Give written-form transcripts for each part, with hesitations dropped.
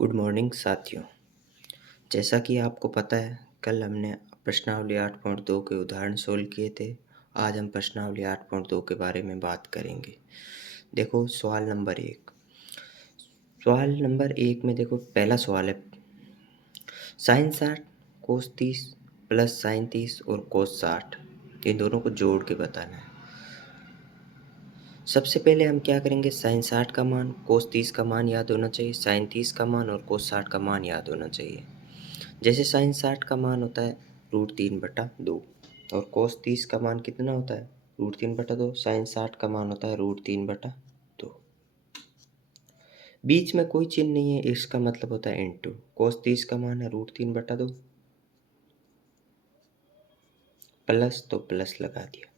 Good morning साथियों। जैसा कि आपको पता है, कल हमने प्रश्नावली 8.2 के उदाहरण सोल्व किए थे। आज हम प्रश्नावली 8.2 के बारे में बात करेंगे। देखो सवाल नंबर एक में देखो, पहला सवाल है साइन 60 कोस 30 प्लस साइन 30 और कोस 60, इन दोनों को जोड़ के बताना है। सबसे पहले हम क्या करेंगे, साइन 60 का मान, कोस 30 का मान याद होना चाहिए, साइन 30 का मान और कोस 60 का मान याद होना चाहिए। जैसे साइन 60 का मान होता है √3/2 और कोस 30 का मान कितना होता है √3/2। साइन 60 का मान होता है √3/2। बीच में कोई चिन्ह नहीं है, इसका मतलब होता है इनटू। कोस 30 का मान है √3/2 प्लस, तो प्लस लगा दिया।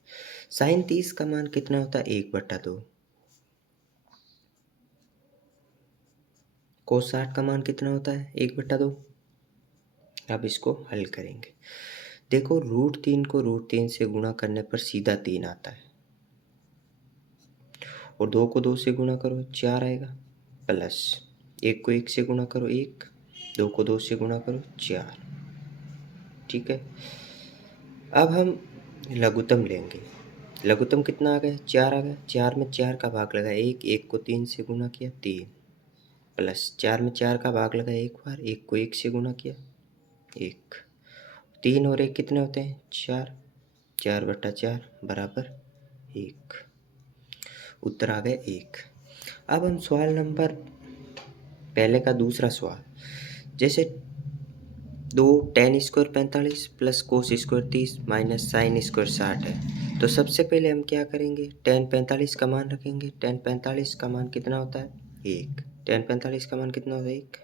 साइन 30 का मान कितना होता है 1/2। कोस 60 का मान कितना होता है 1/2। अब इसको हल करेंगे। देखो, √3 को √3 से गुणा करने पर सीधा 3 आता है और 2 को 2 से गुणा करो 4 आएगा, प्लस 1 को 1 से गुणा करो 1, 2 को 2 से गुणा करो 4। ठीक है, अब हम लघुत्तम लेंगे। लघुत्तम कितना आ गया 4 आ गया। 4 में 4 का भाग लगा 1, 1 को 3 से गुणा किया 3, प्लस 4 में 4 का भाग लगा एक बार, 1 को 1 से गुणा किया 1। 3 और 1 कितने होते हैं 4, 4/4 बराबर 1। उत्तर आ गया 1। अब हम सवाल नंबर पहले का दूसरा सवाल, जैसे 2 tan square 45 plus cos square 30 minus sine square 60 है। तो सबसे पहले हम क्या करेंगे, tan 45 का मान रखेंगे। tan 45 का मान कितना होता है 1। tan 45 का मान कितना होता है 1,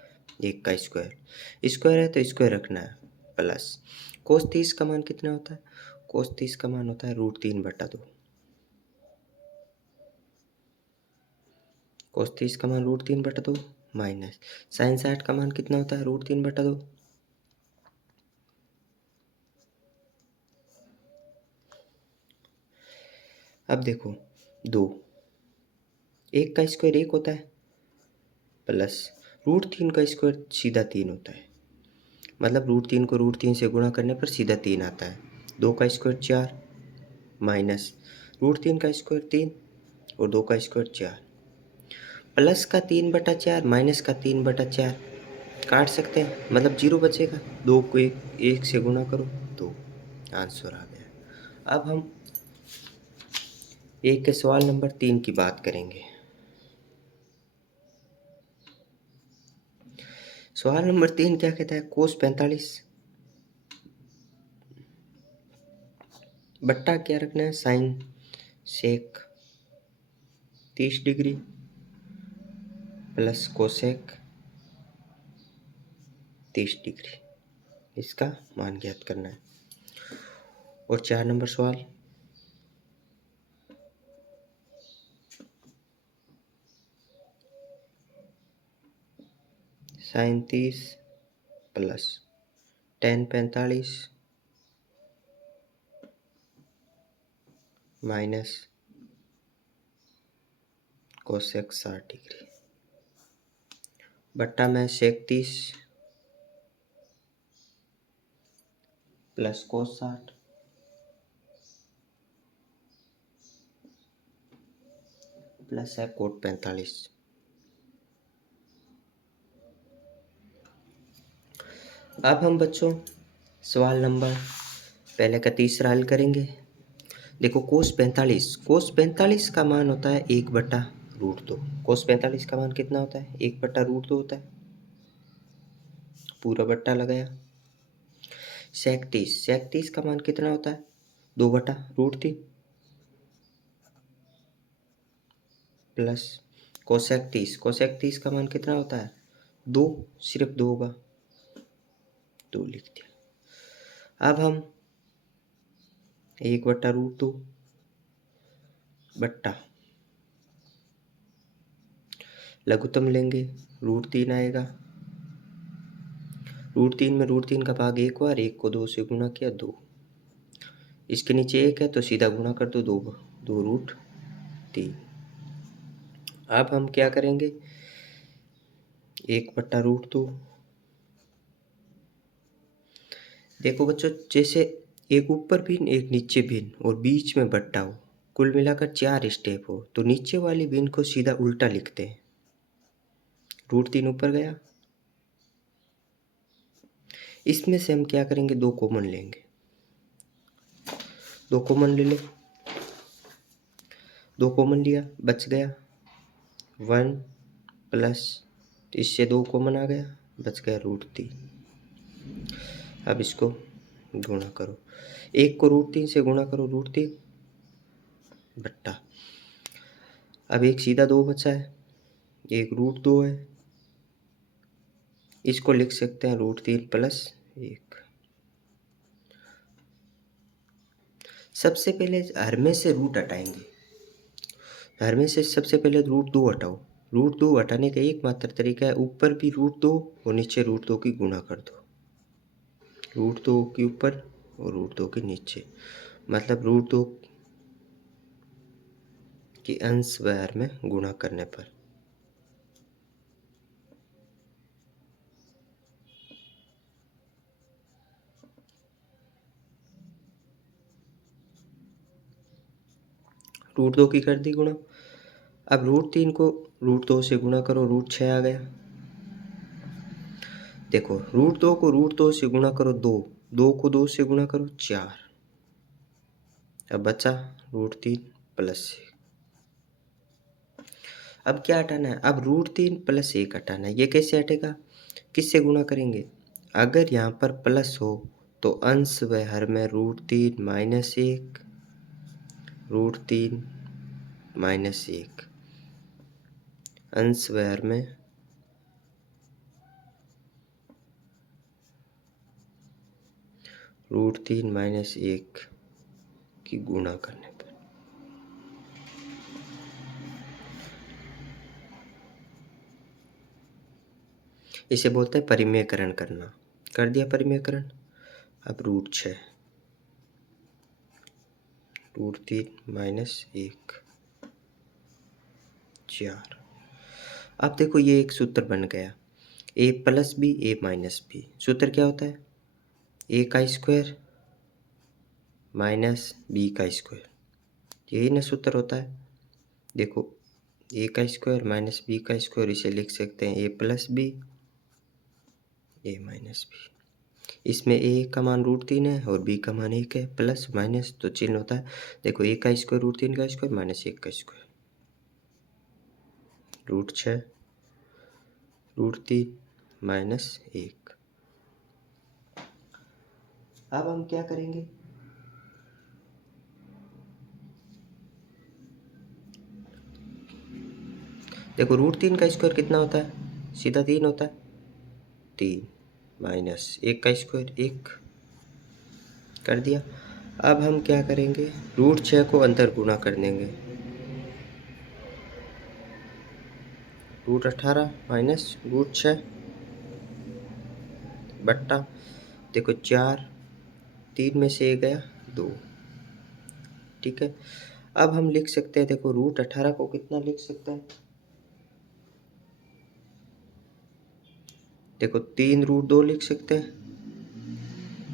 1 का स्क्वायर, स्क्वायर है तो स्क्वायर रखना है, प्लस कोस 30 का मान कितना होता है, कोस 30 का मान होता है √3/2। कोस 30 का मान √3/2 माइनस साइन 60 का मान कितना होता है √3/2। अब देखो, 2, 1 का स्क्वायर 1 होता है, प्लस √3 का स्क्वायर सीधा 3 होता है। मतलब √3 को √3 से गुणा करने पर सीधा 3 आता है। 2 का स्क्वायर 4 माइनस √3 का स्क्वायर 3 और 2 का स्क्वायर 4, प्लस का 3/4 माइनस का 3/4 काट सकते हैं, मतलब 0 बचेगा। 2 को 1 से गुणा करो 2, आंसर आ गया। अब हम एक के सवाल नंबर 3 की बात करेंगे। सवाल नंबर 3 क्या कहता है, कोस 45 बट्टा क्या रखना है, sine sec 30 degree plus cosec 30 degree, इसका मान ज्ञात करना है। और 4 नंबर सवाल, sine 30 plus tan 45 minus cosec 60 degree बट्टा में सेक 30 प्लस कोस 60 प्लस है कोट 45। अब हम बच्चों सवाल नंबर पहले का तीसरा हल करेंगे। देखो, कोस 45 का मान होता है 1/√2। कोस 45 का मान कितना होता है 1/√2 होता है, पूरा बट्टा लगाया। सेक 30 का मान कितना होता है 2/√3 प्लस कोसेक 30 का मान कितना होता है 2, सिर्फ 2 होगा, 2 लिख दिया। अब हम 1/√2 बट्टा लघुत्तम लेंगे, √3 आएगा। √3 में √3 का भाग एक बार, 1 को 2 से गुणा किया 2, इसके नीचे 1 है तो सीधा गुणा कर दो 2 √3। अब हम क्या करेंगे, 1/√2। देखो बच्चों, जैसे एक ऊपर भिन्न एक नीचे भिन्न और बीच में बट्टा हो, कुल मिलाकर 4 स्टेप हो, तो नीचे वाली भिन्न को सीधा उल्टा लिखते हैं। √3 ऊपर गया। इसमें से हम क्या करेंगे, 2 कॉमन लेंगे। 2 कॉमन ले लो। 2 कॉमन लिया, बच गया 1 प्लस, इससे 2 कॉमन आ गया, बच गया √3। अब इसको गुणा करो, 1 को √3 से गुणा करो, √3 बट्टा। अब एक सीधा 2 बचा है, एक √2 है, इसको लिख सकते हैं √3 प्लस 1। सबसे पहले हर में से रूट हटाएंगे। हर में से सबसे पहले √2 हटाओ। √2 हटाने का एकमात्र तरीका है, ऊपर भी √2 और नीचे √2 की गुणा कर दो। √2 के ऊपर और √2 के नीचे, मतलब √2 की अंश व हर में गुणा करने पर। √2 की कर दी गुणा। अब √3 को √2 से गुणा करो, √6 आ गया। देखो, √2 को √2 से गुणा करो 2, 2 को 2 से गुणा करो 4। अब बचा √3 प्लस 1। अब क्या हटाना है, अब √3 प्लस 1 हटाना है। ये कैसे हटेगा, किससे गुणा करेंगे, अगर यहाँ पर प्लस हो तो अंश व हर में √3 माइनस 1, √3 माइनस 1, अंश व हर में √3 माइनस 1 की गुणा करने पर। इसे बोलते हैं परिमेयकरण करना। कर दिया परिमेयकरण। अब √6, √3 माइनस 1 4। अब देखो, ये एक सूत्र बन गया, a plus B a minus B. सूत्र क्या होता है, a का स्क्वायर माइनस b का स्क्वायर, यही ना सूत्र होता है। देखो, a का स्क्वायर माइनस b का स्क्वायर, इसे लिख सकते हैं a plus B a minus B. इसमें a का मान √3 है और b का मान 1 है, प्लस माइनस तो चिन्ह होता है। देखो, a का स्क्वायर √3 का स्क्वायर माइनस 1 का स्क्वायर, √6 √3 माइनस 1। अब हम क्या करेंगे, देखो √3 का स्क्वायर कितना होता है, सीधा 3 होता है, 3 माइनस 1 का स्क्वायर 1 कर दिया। अब हम क्या करेंगे, √6 को अंदर गुणा कर देंगे, √18 माइनस √6 बट्टा। देखो, 4, 3 में से 1 गया 2, ठीक है। अब हम लिख सकते हैं, देखो √18 को कितना लिख सकते हैं, देखो 3 √2 लिख सकते हैं,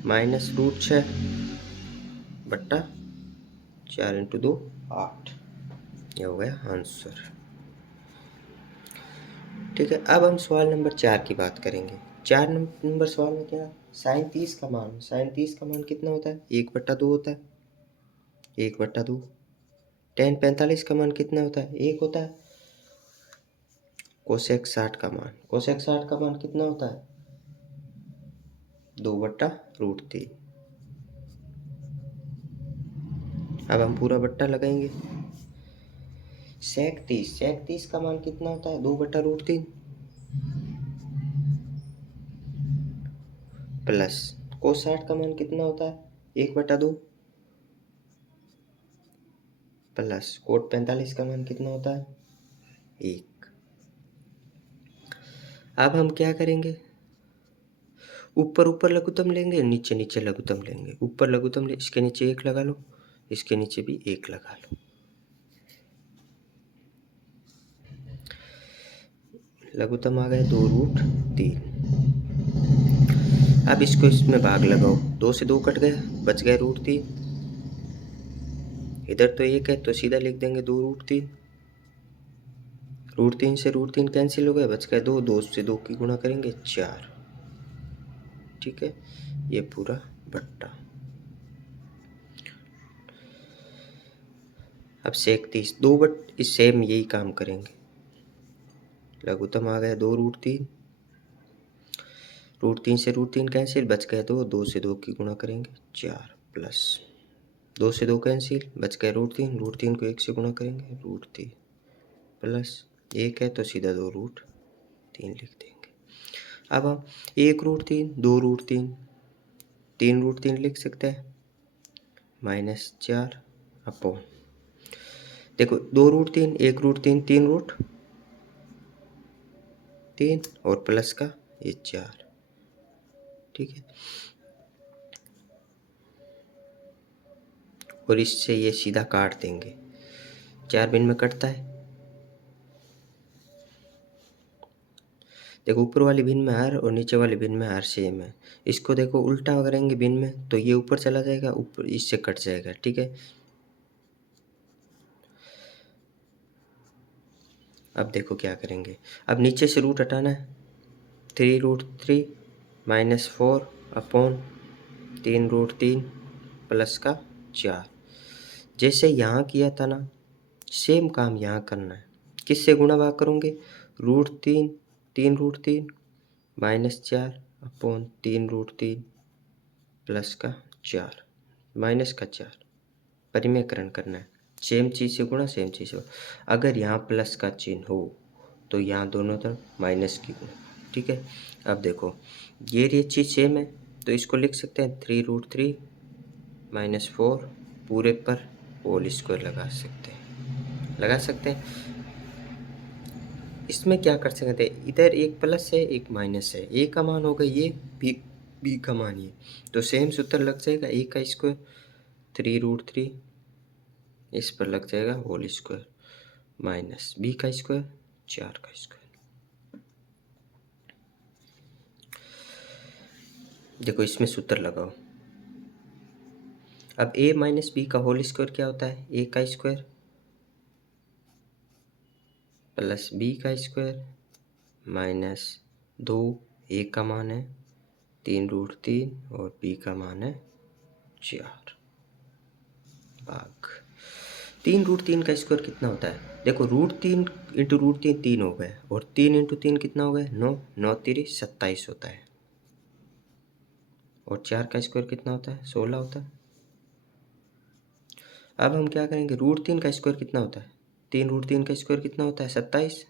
माइनस √6 बट्टा 4 × 2 8। ये हो गया आंसर, ठीक है। अब हम सवाल नंबर 4 की बात करेंगे। 4 नंबर सवाल में क्या, साइन 30 का मान, साइन 30 का मान कितना होता है, 1/2 होता है, 1/2। tan 45 का मान कितना होता है, 1 होता है। कोसेक 60 का मान, कोसेक 60 का मान कितना होता है, 2/√3। अब हम पूरा बट्टा लगाएंगे। सेक 30 का मान कितना होता है, 2/√3 प्लस कोस 60 का मान कितना होता है, 1/2 प्लस कोट 45 का मान कितना होता है, 1। अब हम क्या करेंगे, ऊपर ऊपर लघुत्तम लेंगे, नीचे नीचे लघुत्तम लेंगे। ऊपर लघुत्तम ले, इसके नीचे 1 लगा लो, इसके नीचे भी 1 लगा लो। लघुत्तम आ गया 2√3। अब इसको इसमें भाग लगाओ, 2 से 2 कट गया, बच गया √3। इधर तो 1 है तो सीधा लिख देंगे 2√3। √3 से √3 कैंसिल हो गया, बच गया 2, 2 से 2 की गुणा करेंगे 4। ठीक है, ये पूरा बट्टा। अब सेक 30, 2 बट इस सेम यही काम करेंगे। लघुत्तम आ गया 2√3, √3 से √3 कैंसिल, बच गया 2, 2 से 2 की गुणा करेंगे 4 प्लस 2 से 2 कैंसिल, बच गया √3, √3 को 1 से गुणा करेंगे √3 प्लस 1 है तो सीधा 2√3 लिख देंगे। अब हम 1√3, 2√3, 3√3 लिख सकते हैं, -4 अपॉन, देखो 2√3, 1√3, 3√3 और प्लस का ये 4। ठीक है, और इससे ये सीधा काट देंगे, 4 बिन में कटता है। देखो ऊपर वाली बिन में r और नीचे वाली बिन में r सेम है। इसको देखो उल्टा करेंगे बिन में तो ये ऊपर चला जाएगा, ऊपर इससे कट जाएगा। ठीक है, अब देखो क्या करेंगे, अब नीचे से रूट हटाना है, 3√3 -4 अपॉन 3√3 प्लस का 4। जैसे यहाँ किया था ना, सेम काम यहाँ करना है। किससे गुणा भाग करोगे, √3, 3√3 -4 अपॉन 3√3 प्लस का 4, माइनस का 4, परिमेयकरण करना है। सेम चीज़ से गुणा, सेम चीज़ से गुणा। अगर यहाँ प्लस का चिन्ह हो तो यहाँ दोनों तरफ माइनस की गुणा। ठीक है, अब देखो ये चीज़ सेम है तो इसको लिख सकते हैं 3√3 -4 पूरे पर होल स्क्वायर लगा सकते हैं। इसमें क्या कर सकते हैं, इधर एक प्लस है एक माइनस है, ए का मान होगा ये, बी का मान ये, तो सेम सूत्र लग जाएगा, ए का स्क्वायर 3√3 इस पर लग जाएगा होल स्क्वायर माइनस बी का स्क्वायर 4 का स्क्वायर। देखो इसमें सूत्र लगाओ, अब a माइनस बी का होल स्क्वायर क्या होता है, a का स्क्वायर प्लस बी का स्क्वायर माइनस 2, a का मान है 3√3 और b का मान है 4 भाग 3√3 का स्क्वायर कितना होता है, देखो √3 इंटू √3 3 हो गए और 3 इंटू 3 कितना हो गया 9, 9 3 27 होता है, और 4 का स्क्वायर कितना होता है 16 होता है। अब हम क्या करेंगे, √3 का स्क्वायर कितना होता है, 3√3 का स्क्वायर कितना होता है 27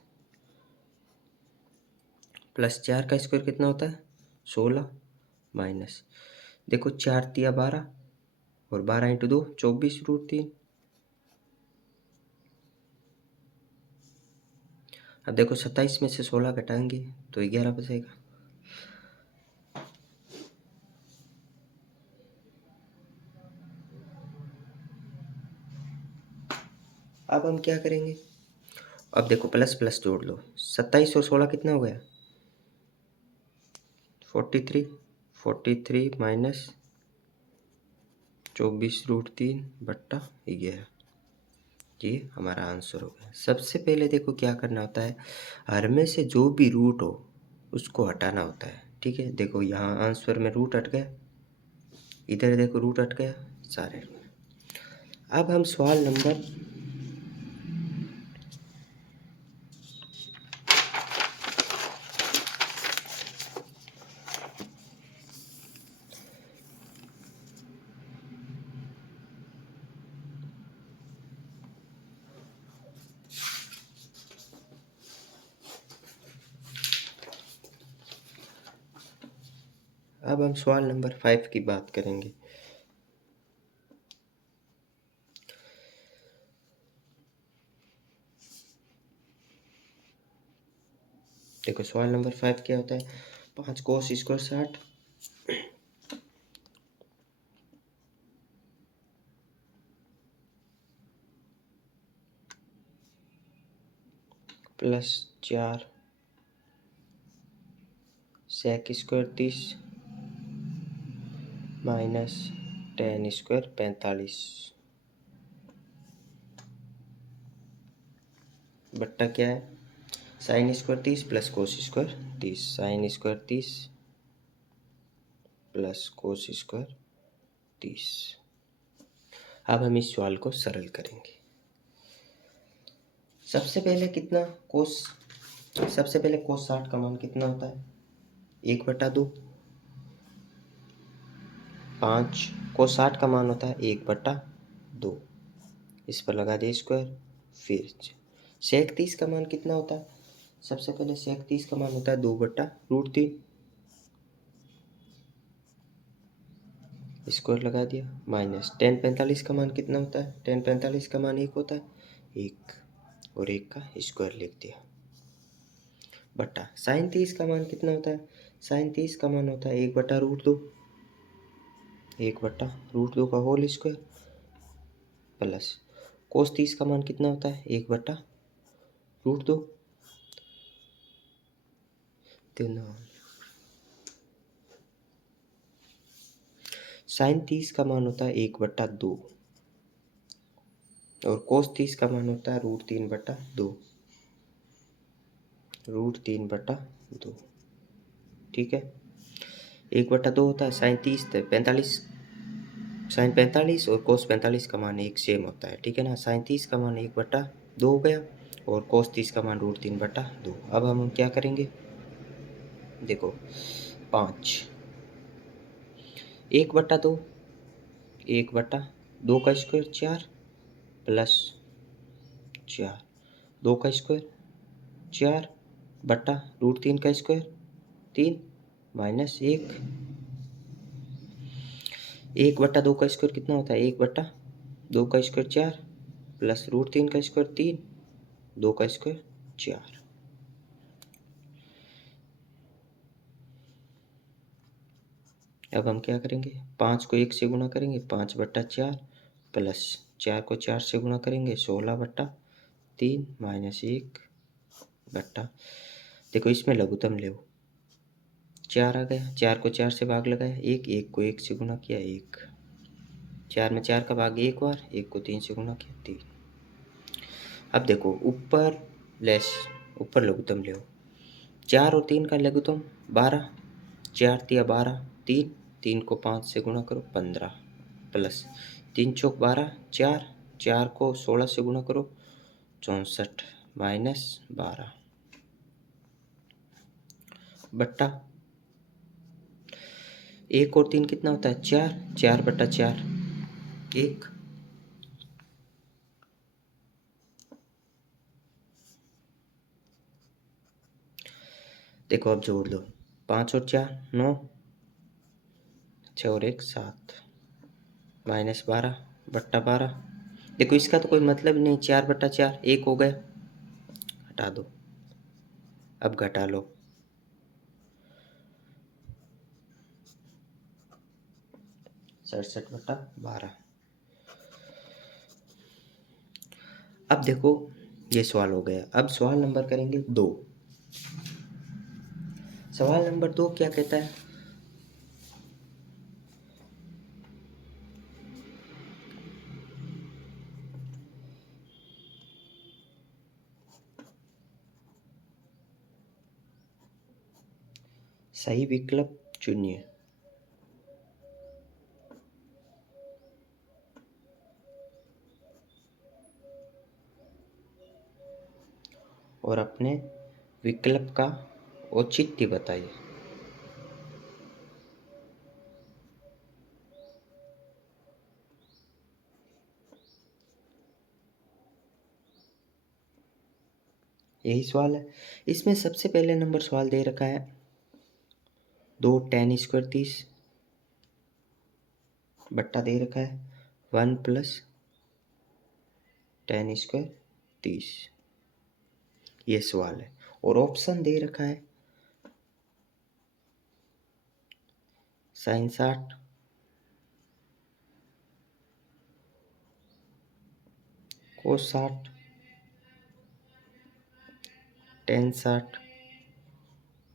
प्लस 4 का स्क्वायर कितना होता है 16 माइनस, देखो 4 तिया 12 और 12 इंटू 2 24 √3। अब देखो 27 में से 16 घटाएंगे तो 11 बचेगा। अब हम क्या करेंगे, अब देखो प्लस प्लस जोड़ लो, 27 और 16 कितना हो गया 43, 43 माइनस 24√3 बट्टा 11, ये हमारा आंसर हो गया। सबसे पहले देखो क्या करना होता है, हर में से जो भी रूट हो उसको हटाना होता है। ठीक है, देखो यहाँ आंसर में रूट हट गया, इधर देखो रूट हट गया सारे। अब हम सवाल नंबर अब हम सवाल नंबर 5 की बात करेंगे। देखो सवाल नंबर 5 क्या होता है, 5 cos square 60 plus 4 sec square 30 minus tan square 45 बट्टा क्या है, sine square 30 plus cos square 30, sine square 30 plus cos square 30। अब हम इस सवाल को सरल करेंगे। सबसे पहले कोस 60 का मान कितना होता है, 1/2। 5 कोस 60 का मान होता है 1/2। इस पर लगा दे स्क्वायर। फिर सेक 30 का मान कितना होता है, सबसे पहले सेक 30 का मान होता है 2/√3। स्क्वायर लगा दिया, माइनस टेन 45 का मान कितना होता है, टेन 45 का मान 1 होता है, 1 और 1 का स्क्वायर लिख दिया, बटा साइन 30 का मान कितना होता है, साइन 30 का मान होता है 1/√2, 1/√2 का होल स्क्वायर, प्लस कोस 30 का मान कितना होता है 1/√2। साइन 30 का मान होता है 1/2 और कोस 30 का मान होता है √3/2, √3/2। ठीक है, 1/2 होता है साइन 30 45, साइन 45 और कोस 45 का मान एक सेम होता है, ठीक है ना। साइन 30 का मान 1/2 हो गया और कोस 30 का मान √3/2। अब हम क्या करेंगे, देखो 5 1/2, 1/2 का स्क्वायर 4 प्लस 4, 2 का स्क्वायर 4 बटा √3 का स्क्वायर 3 माइनस 1/2 का स्क्वायर कितना होता है, 1/2 का स्क्वायर 4 प्लस √3 का स्क्वायर 3, 2 का स्क्वायर 4। अब हम क्या करेंगे, 5 को 1 से गुणा करेंगे, 5/4 प्लस 4 को 4 से गुणा करेंगे, 16/3 माइनस 1 बट्टा, देखो इसमें लघुत्तम ले, 4 आ गया, 4 को 4 से भाग लगाया, 1 को 1 से गुणा किया, 1 4 में 4 का भाग 1 बार, 1 को 3 से गुणा किया 3। अब देखो ऊपर लघुत्तम ले, 4 और 3 का लघुत्तम 12, 4 तिया 12, 3 को 5 से गुणा करो 15 प्लस 3 चौक 12, 4 को 16 से गुणा करो 64 माइनस 12 बट्टा 1 और 3 कितना होता है 4, 4/4 1। देखो अब जोड़ दो, 5 और 4 9, 6 और 1 7 माइनस 12/12। देखो इसका तो कोई मतलब नहीं, 4/4 1 हो गया, हटा दो, अब घटा लो, 67/12। अब देखो ये सवाल हो गया। अब सवाल नंबर करेंगे 2। सवाल नंबर 2 क्या कहता है, सही विकल्प चुनिए। और अपने विकल्प का औचित्य बताइए। यही सवाल है। इसमें सबसे पहले नंबर सवाल दे रखा है 2 tan स्क्वायर 30 बट्टा दे रखा है 1 प्लस tan स्क्वायर 30, ये सवाल है। और ऑप्शन दे रखा है साइन 60 कोस 60 tan 60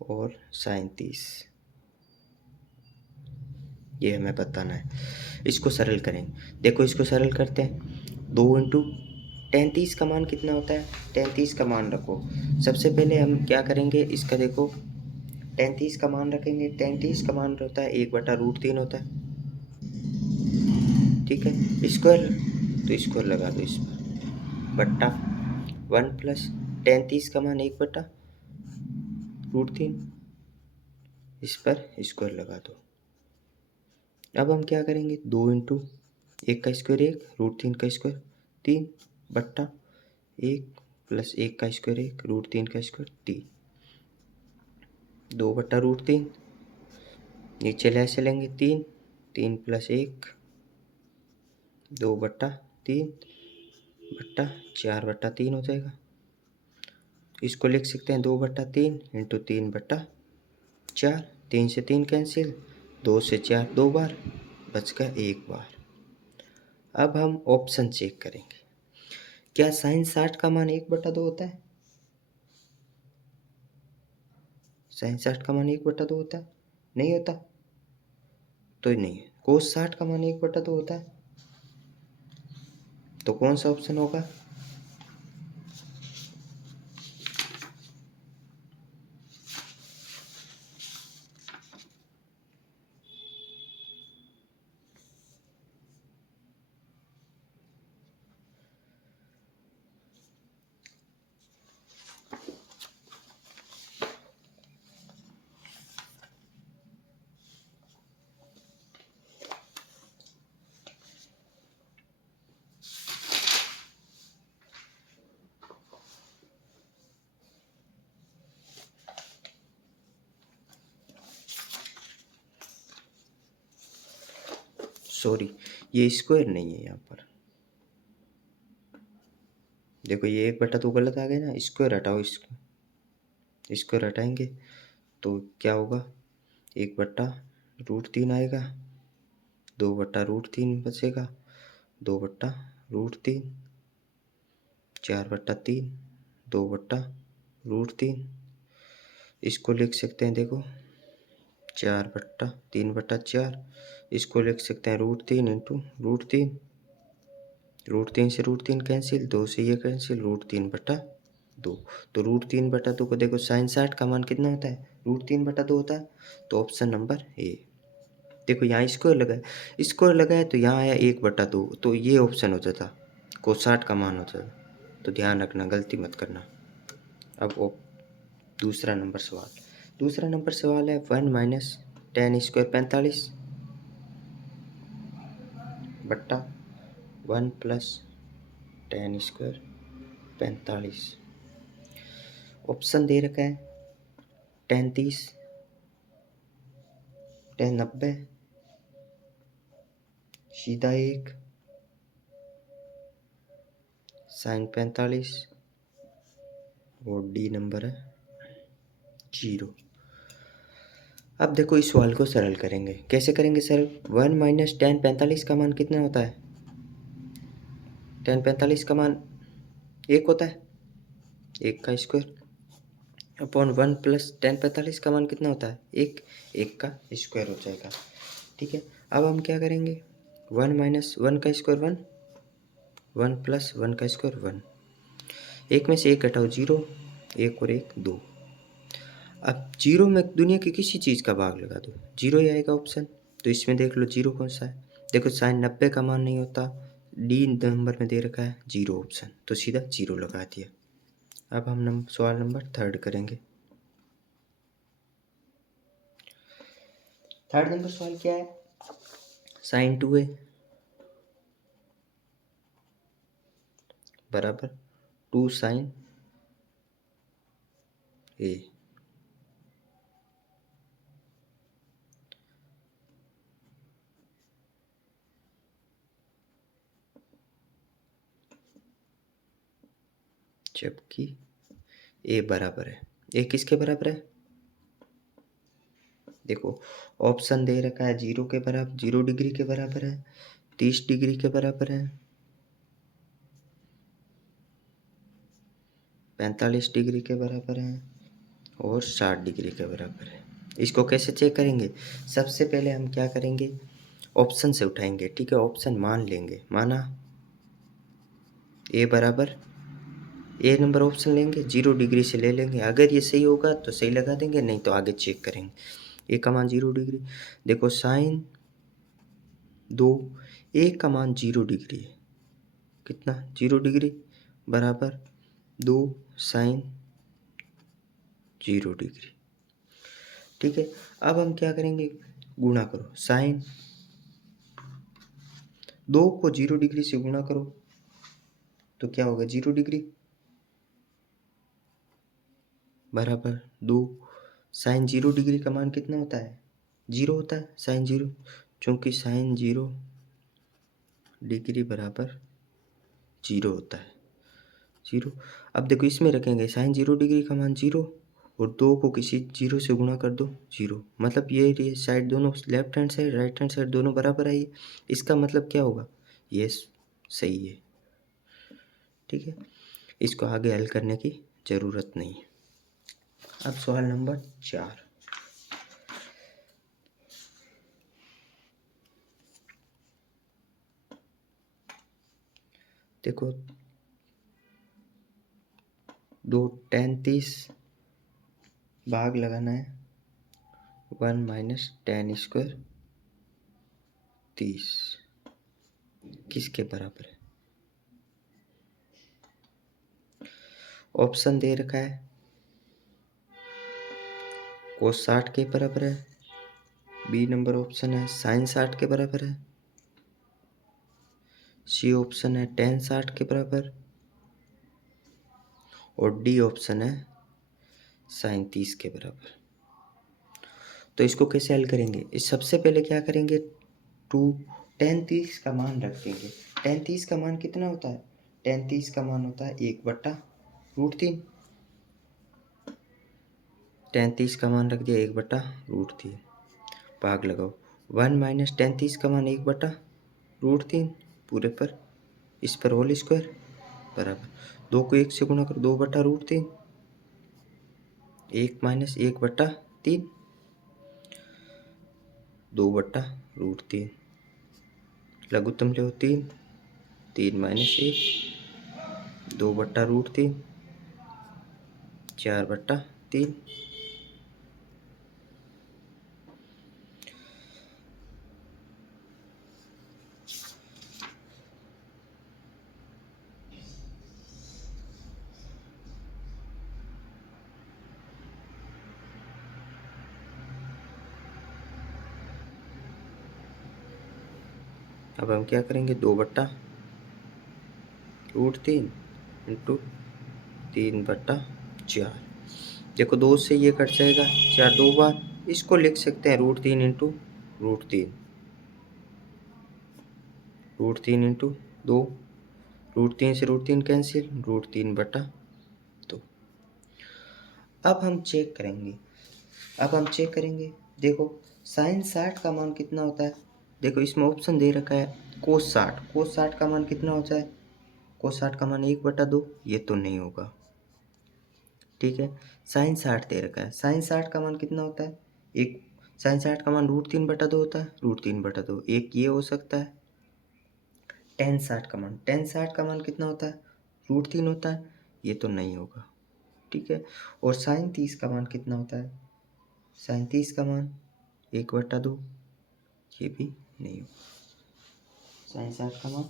और साइन 30, ये हमें बताना है। इसको सरल करेंगे, देखो इसको सरल करते हैं। 2 इंटू टेन 30 का मान कितना होता है? टेन 30 का मान रखो। सबसे पहले हम क्या करेंगे, इसका देखो टेन 30 का मान रखेंगे। टेन 30 का मान होता है 1/√3 होता है, ठीक है। स्क्वायर, तो स्क्वायर लगा दो इस पर, बट्टा 1 प्लस टेन 30 का मान 1/√3, इस पर स्क्वायर लगा दो। अब हम क्या करेंगे, 2 इंटू 1 का स्क्वायर 1, √3 का स्क्वायर 3, बट्टा 1 प्लस 1 का स्क्वायर 1, √3 का स्क्वायर 3, 2/√3, नीचे ले से लेंगे 3, 3 प्लस 1 2/3 बट्टा 4/3 हो जाएगा। इसको लिख सकते हैं 2/3 इंटू 3/4, 3 से 3 कैंसिल, 2 से 4 2 बार, बच गया 1 बार। अब हम ऑप्शन चेक करेंगे, क्या साइन 60 का मान 1/2 होता है? साइन 60 का मान 1/2 होता है? नहीं होता, तो नहीं है। कोस 60 का मान 1/2 होता है, तो कौन सा ऑप्शन होगा? सॉरी, ये स्क्वायर नहीं है यहाँ पर, देखो ये 1/2 गलत आ गया ना, स्क्वायर हटाओ, इसको स्क्वायर हटाएंगे तो क्या होगा, 1/√3 आएगा, 2/√3 बचेगा, 2/√3, 4/3, 2/√3, इसको लिख सकते हैं देखो 4/3/4, इसको लिख सकते हैं √3 इंटू √3, √3 से √3 कैंसिल, 2 से ये कैंसिल, √3/2, तो √3/2 को देखो साइन 60 का मान कितना होता है, √3/2 होता है, तो ऑप्शन नंबर ए। देखो यहाँ स्क्वायर लगाया, स्क्वायर लगाया तो यहाँ आया 1/2, तो ये ऑप्शन हो जाता, कोस 60 का मान हो जाता, तो ध्यान रखना, गलती मत करना। अब दूसरा नंबर सवाल, दूसरा नंबर सवाल है 1 माइनस टेन स्क्वायर 45 बट्टा 1 प्लस टेन स्क्वायर 45। ऑप्शन दे रखा है टेन 30, टेन 90, सीधा 1, साइन 45, और डी नंबर है 0। अब देखो इस सवाल को सरल करेंगे, कैसे करेंगे सरल, 1 माइनस टेन 45 का मान कितना होता है, टेन 45 का मान 1 होता है, 1 का स्क्वायर अपॉन 1 प्लस टेन 45 का मान कितना होता है, 1, 1 का स्क्वायर हो जाएगा, ठीक है। अब हम क्या करेंगे, 1 माइनस 1 का स्क्वायर 1, 1 प्लस 1 का स्क्वायर 1, 1 में से 1 घटाओ 0, 1 और 1 2। अब 0 में दुनिया की किसी चीज़ का भाग लगा दो, 0 ही आएगा ऑप्शन, तो इसमें देख लो 0 कौन सा है, देखो साइन 90 का मान नहीं होता, डी नंबर में दे रखा है 0 ऑप्शन, तो सीधा 0 लगा दिया। अब हम सवाल नंबर 3 करेंगे। थर्ड नंबर सवाल क्या है, साइन 2a बराबर 2 साइन a, जबकि a बराबर है, a किसके बराबर है, देखो ऑप्शन दे रखा है 0 के बराबर, 0 डिग्री के बराबर है, 30 डिग्री के बराबर है, 45 डिग्री के बराबर है, और 60 डिग्री के बराबर है। इसको कैसे चेक करेंगे? सबसे पहले हम क्या करेंगे, ऑप्शन से उठाएंगे। ठीक है, ऑप्शन मान लेंगे। माना ए बराबर, ए नंबर ऑप्शन लेंगे, 0 डिग्री से ले लेंगे। अगर ये सही होगा तो सही लगा देंगे, नहीं तो आगे चेक करेंगे। ए का मान 0 डिग्री, देखो साइन 2, ए का मान 0 डिग्री है। कितना? 0 डिग्री बराबर 2 साइन 0 डिग्री। ठीक है, अब हम क्या करेंगे, गुणा करो। साइन 2 को 0 डिग्री से गुणा करो तो क्या होगा, 0 डिग्री बराबर 2 साइन 0 डिग्री का मान कितना होता है, 0 होता है। साइन 0, चूंकि साइन 0 डिग्री बराबर 0 होता है, 0। अब देखो इसमें रखेंगे, साइन 0 डिग्री का मान 0 और 2 को किसी 0 से गुणा कर दो, 0। मतलब ये साइड दोनों, left hand side right hand side दोनों बराबर आई है। इसका मतलब क्या होगा, ये सही है। ठीक है, इसको आगे हल करने की ज़रूरत नहीं है। अब सवाल नंबर 4, देखो 2 tan 30 भाग लगाना है 1 माइनस tan स्क्वायर 30 किसके बराबर है? ऑप्शन दे रखा है, cos 60 के बराबर है, बी नंबर ऑप्शन है साइन 60 के बराबर है, सी ऑप्शन है tan 60 के बराबर और डी ऑप्शन है साइन 30 के बराबर। तो इसको कैसे हल करेंगे, इस सबसे पहले क्या करेंगे, 2 tan 30 का मान रख देंगे। tan 30 का मान कितना होता है, tan 30 का मान होता है 1/√3। tan 30 का मान रख दिया 1/√3, भाग लगाओ 1 माइनस tan 30 का मान 1/√3 पूरे पर, इस पर होल स्क्वायर बराबर 2 को 1 से गुणा करो, 2/√3, 1 माइनस 1/3, 2/√3, लघुत्तम ले 3, 3 माइनस 1, 2/√3, 4/3। अब हम क्या करेंगे, 2/√3 इंटू 3/4। देखो 2 से ये कट जाएगा, 4 2 बार, इसको लिख सकते हैं √3 इंटू √3, √3 इंटू 2, √3 से √3 कैंसिल, √3/2। अब हम चेक करेंगे, देखो साइन 60 का मान कितना होता है, देखो इसमें ऑप्शन दे रखा है कोस 60 का मान कितना होता है, कोस 60 का मान 1/2, ये तो नहीं होगा। ठीक है, साइन 60 दे रखा है, साइन 60 का मान कितना होता है, एक साइन 60 का मान √3/2 होता है, √3/2, एक ये हो सकता है। tan 60 का मान कितना होता है, √3 होता है, ये तो नहीं होगा। ठीक है, और साइन 30 का मान कितना होता है, साइन 30 का मान 1/2, ये भी नहीं होगा। साइन 60 का मान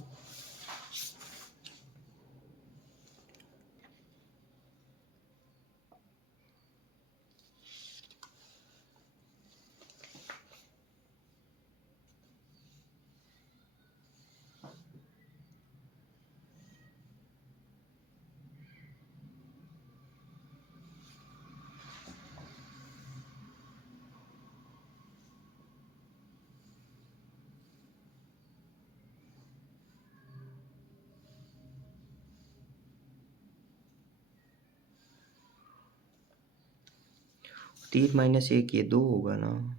तीन माइनस 1, ये 2 होगा ना,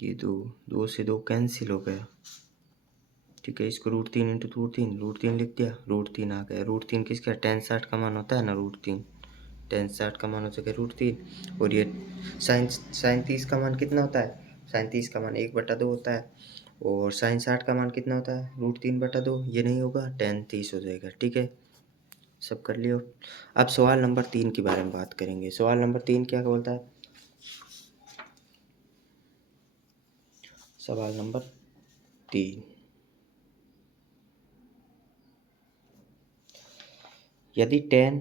ये 2 से 2 कैंसिल हो गया। ठीक है, इसको √3 इंटू √3 लिख दिया, √3 आ गया। √3 किसका, tan 60 का मान होता है ना √3, टेन 60 का मान हो जाएगा √3। और ये साइन 30 का मान कितना होता है? साइन 30 का मान 1/2 होता है। और साइन 60 का मान कितना होता है? √3/2। ये नहीं होगा, टेन 30 हो जाएगा। ठीक है, सब कर लियो। अब सवाल नंबर 3 के बारे में बात करेंगे। सवाल नंबर 3 क्या बोलता है? सवाल नंबर 3, यदि टेन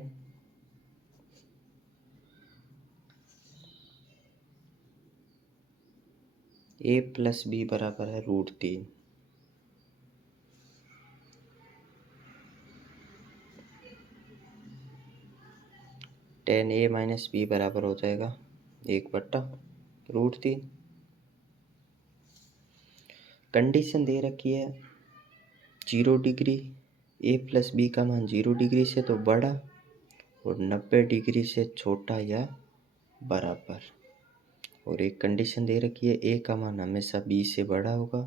a प्लस बी बराबर है √3, टेन a माइनस बी बराबर हो जाएगा 1/√3। कंडीशन दे रखी है 0 डिग्री, a प्लस बी का मान 0 डिग्री से तो बड़ा और 90 डिग्री से छोटा या बराबर। और एक कंडीशन दे रखी है a का मान हमेशा b से बड़ा होगा।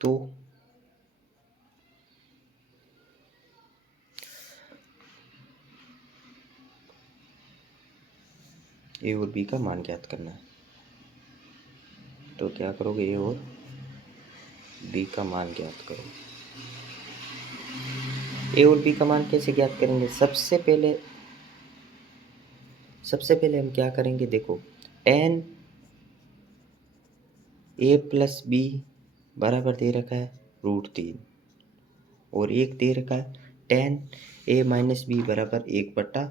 तो a और b का मान ज्ञात करना है। तो क्या करोगे? a और b का मान ज्ञात करो। a और b का मान कैसे ज्ञात करेंगे? सबसे पहले हम क्या करेंगे? देखो, टेन a प्लस बी बराबर दे रखा है √3 और एक दे रखा है टेन a माइनस बी बराबर 1/√3।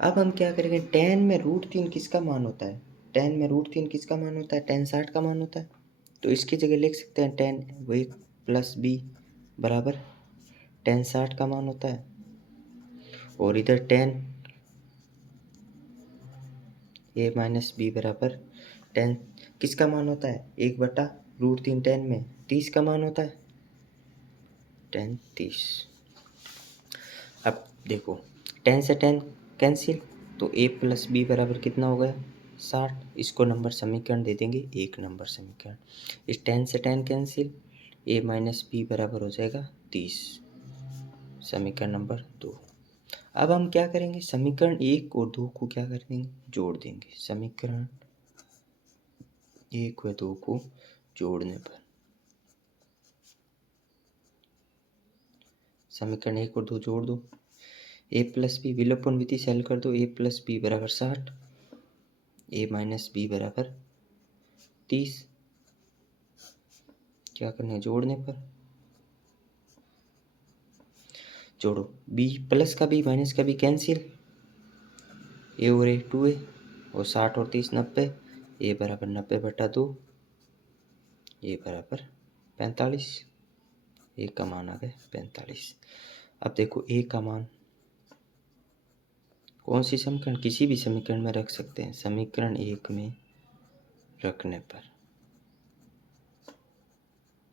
अब हम क्या करेंगे? टेन में √3 किसका मान होता है? टेन में √3 किसका मान होता है? टेन 60 का मान होता है। तो इसकी जगह लिख सकते हैं टेन वही प्लस बी बराबर टेन 60 का मान होता है। और इधर टेन a माइनस बी बराबर टेन किसका मान होता है? 1/√3। टेन में 30 का मान होता है, टेन 30। अब देखो, टेन से टेन कैंसिल, तो a प्लस बी बराबर कितना हो गया? 60। इसको नंबर समीकरण दे देंगे 1 नंबर समीकरण। इस टेन से tan cancel, a minus B बराबर हो जाएगा 30, समीकरण नंबर 2। अब हम क्या करेंगे? समीकरण 1 और 2 को क्या कर देंगे? जोड़ देंगे। समीकरण 1 व 2 को जोड़ने पर समीकरण 1 और 2 जोड़ दो। a प्लस बी विलोपन विधि से हल कर दो। a प्लस बी बराबर 60, a माइनस बी बराबर 30। क्या करना है? जोड़ने पर जोड़ो। b प्लस का b माइनस का b कैंसिल, a और a 2a और 60 और 30 90, a बराबर 90/2, a बराबर 45। a का मान आ गया 45। अब देखो a का मान कौन सी समीकरण? किसी भी समीकरण में रख सकते हैं। समीकरण 1 में रखने पर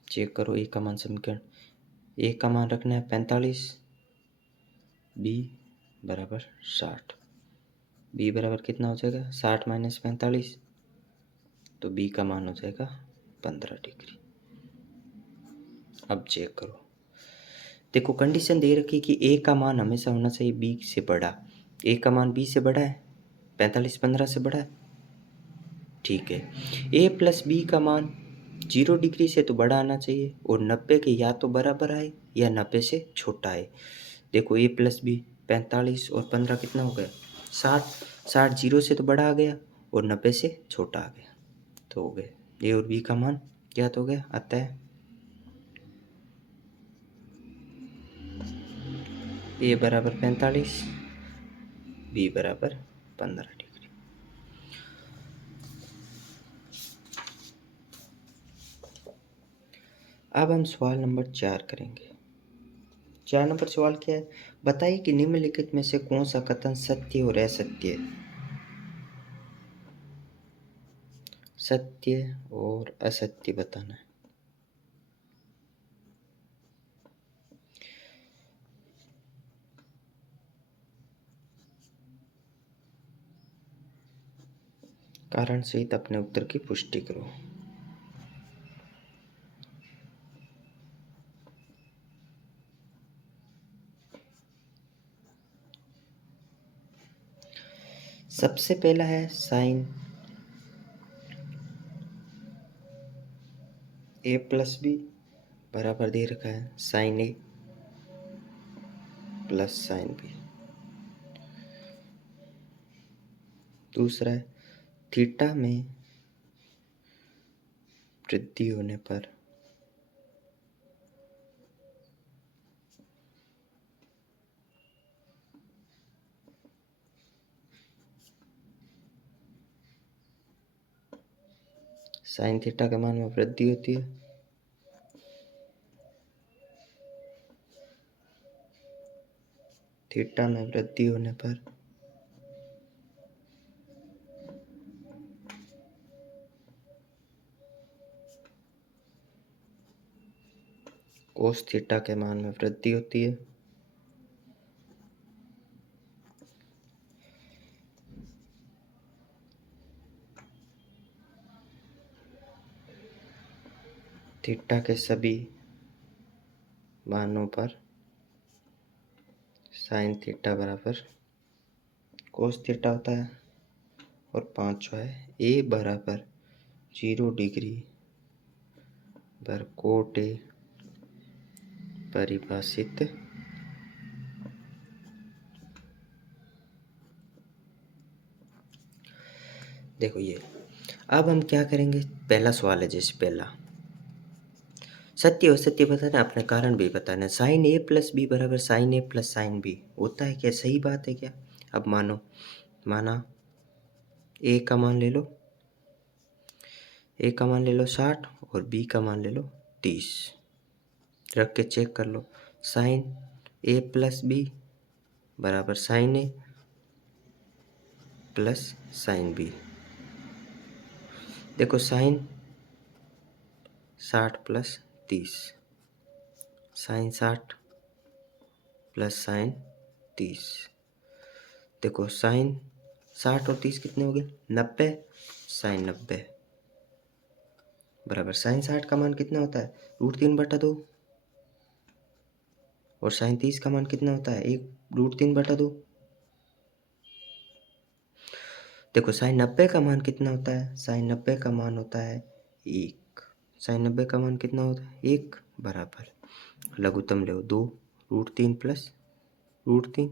चेक करो a का मान। समीकरण a का मान रखना है 45, b बराबर 60। b बराबर कितना हो जाएगा? 60 माइनस 45, तो b का मान हो जाएगा 15 डिग्री। अब चेक करो, देखो कंडीशन दे रखी कि a का मान हमेशा होना चाहिए b से बड़ा। a का मान b से बड़ा है, 45 15 से बड़ा है। ठीक है, a प्लस बी का मान 0 डिग्री से तो बड़ा आना चाहिए और 90 के या तो बराबर आए या 90 से छोटा आए। देखो a प्लस बी 45 और 15 कितना हो गया? 60। 60 0 से तो बड़ा आ गया और 90 से छोटा आ गया, तो हो गए a और b का मान ज्ञात हो गया। अतः a बराबर 45, b बराबर 15 डिग्री। अब हम सवाल नंबर 4 करेंगे। 4 नंबर सवाल क्या है? बताइए कि निम्नलिखित में से कौन सा कथन सत्य और असत्य है? सत्य और असत्य बताना है। कारण सहित अपने उत्तर की पुष्टि करो। सबसे पहला है साइन ए प्लस बी बराबर दे रखा है sign A plus sine B. दूसरा है थीटा में वृद्धि होने पर साइन थीटा के मान में वृद्धि होती है। थीटा में वृद्धि होने पर कोस थीटा के मान में वृद्धि होती है। थीटा के सभी मानों पर साइन थीटा बराबर कोस थीटा होता है। और पांचवा है ए बराबर 0 डिग्री पर कोट ए परिभाषित देखो ये। अब हम क्या करेंगे, पहला सवाल है जैसे पहला सत्य और सत्य बताना, अपने कारण भी बताना। साइन ए प्लस बी बराबर sine A plus sine B होता है क्या, सही बात है क्या। अब माना ए का मान ले लो, ए का मान ले लो 60 और बी का मान ले लो 30, रख के चेक कर लो। साइन ए प्लस बी बराबर sine A plus sine B. देखो sine 60 plus 30, sine 60 plus sine 30। देखो साइन 60 और 30 कितने हो गए 90, साइन 90 बराबर साइन 60 का मान कितना होता है √3/2 और साइन 30 का मान कितना होता है 1√3/2। देखो साइन 90 का मान कितना होता है, साइन 90 का मान होता है 1, साइन 90 का मान कितना होता है 1 बराबर लघुत्तम ले 2√3 प्लस √3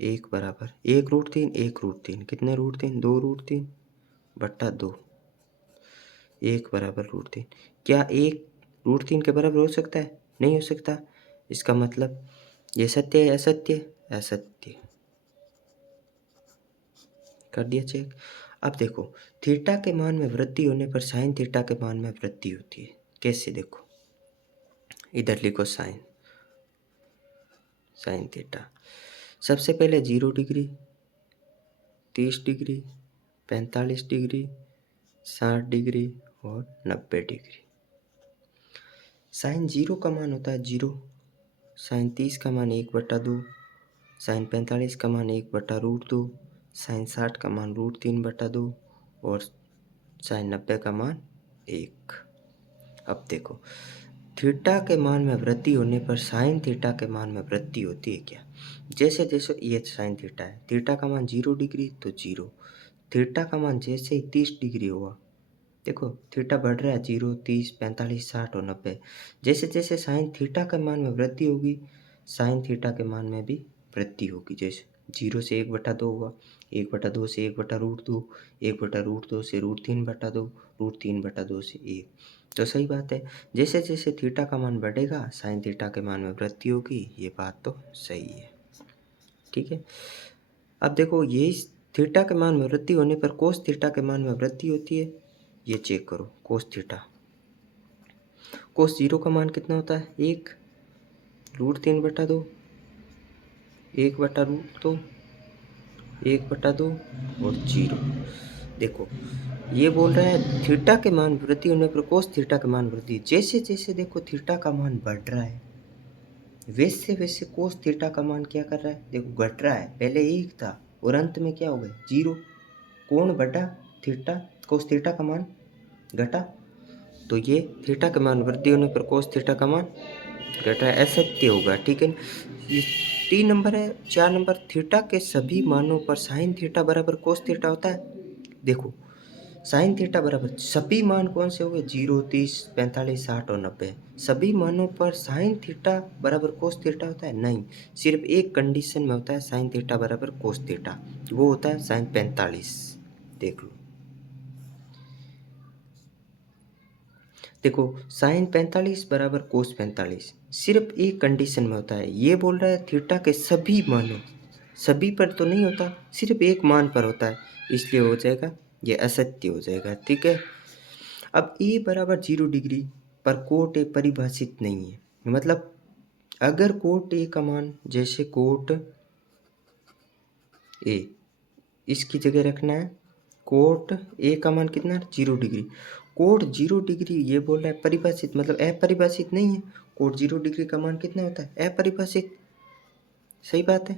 1 बराबर 1√3 1√3 कितने √3 2√3/2 1 बराबर √3। क्या 1√3 के बराबर हो सकता है, नहीं हो सकता। इसका मतलब ये सत्य है असत्य, असत्य कर दिया चेक। अब देखो थीटा के मान में वृद्धि होने पर साइन थीटा के मान में वृद्धि होती है, कैसे देखो इधर लिखो साइन थीटा। सबसे पहले 0 डिग्री 30 डिग्री 45 डिग्री 60 डिग्री और 90 डिग्री। साइन 0 का मान होता है 0, साइन 30 का मान 1/2, साइन 45 का मान 1/√2, साइन 60 का मान √3/2 और साइन 90 का मान 1। अब देखो थीटा के मान में वृद्धि होने पर साइन थीटा के मान में वृद्धि होती है क्या। जैसे जैसे ये साइन थीटा है, थीटा का मान 0 डिग्री तो 0, थीटा का मान जैसे ही 30 डिग्री हुआ, देखो थीटा बढ़ रहा है 0 30 45 60 और 90। जैसे जैसे साइन थीटा के मान में वृद्धि होगी साइन थीटा के मान में भी वृद्धि होगी। जैसे 0 से 1/2 हुआ, 1/2 से 1/√2, 1/√2 से √3/2, √3/2 से 1। तो सही बात है, जैसे जैसे थीटा का मान बढ़ेगा साइन थीटा के मान में वृद्धि होगी, ये बात तो सही है। ठीक है, अब देखो ये थीटा के मान में वृद्धि होने पर कोस थीटा के मान में वृद्धि होती है, ये चेक करो। कोस थीटा, कोस 0 का मान कितना होता है 1, √3/2, 1/√2, 1/2 और 0। देखो ये बोल रहा है थीटा के मान वृद्धि होने पर कोस थीटा के मान वृद्धि। जैसे जैसे देखो थीटा का मान बढ़ रहा है वैसे वैसे कोस थीटा का मान क्या कर रहा है, देखो घट रहा है। पहले 1 था और अंत में क्या हो गया 0। कोण बढ़ा थीटा, कोस थीटा का मान घटा, तो ये थीटा का मान वृद्धि होने पर कोस थीटा का मान घटा, असत्य होगा। ठीक है, 3 नंबर है, 4 नंबर, थीटा के सभी मानों पर साइन थीटा बराबर कोस थीटा होता है। देखो साइन थीटा बराबर सभी मान कौन से हो गए 0, 30, 45, 60 और 90। सभी मानों पर साइन थीटा बराबर कोस थीटा होता है नहीं, सिर्फ एक कंडीशन में होता है साइन थीटा बराबर कोस थीटा, वो होता है साइन 45। देख लो, देखो साइन 45 बराबर कोस 45 सिर्फ एक कंडीशन में होता है। ये बोल रहा है थीटा के सभी मानों, सभी पर तो नहीं होता, सिर्फ एक मान पर होता है, इसलिए हो जाएगा ये असत्य हो जाएगा। ठीक है। अब ए बराबर 0 डिग्री पर कोट ए परिभाषित नहीं है, मतलब अगर कोट ए का मान, जैसे कोट ए, इसकी जगह रखना है कोट ए का मान कितना है 0 डिग्री। कोट 0 डिग्री ये बोल रहा है परिभाषित, मतलब अपरिभाषित नहीं है। कोट 0 डिग्री का मान कितना होता है अपरिभाषित, सही बात है,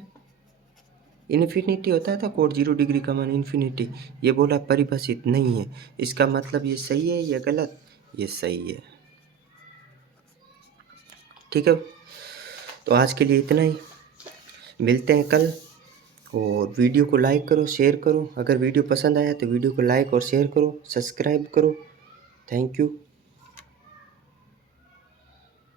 इन्फिनिटी होता था कोट 0 डिग्री का मान इन्फिनिटी। ये बोला परिभाषित नहीं है, इसका मतलब ये सही है या गलत, ये सही है। ठीक है, तो आज के लिए इतना ही, मिलते हैं कल। और वीडियो को लाइक करो, शेयर करो, अगर वीडियो पसंद आया तो वीडियो को लाइक और शेयर करो, सब्सक्राइब करो। Thank you.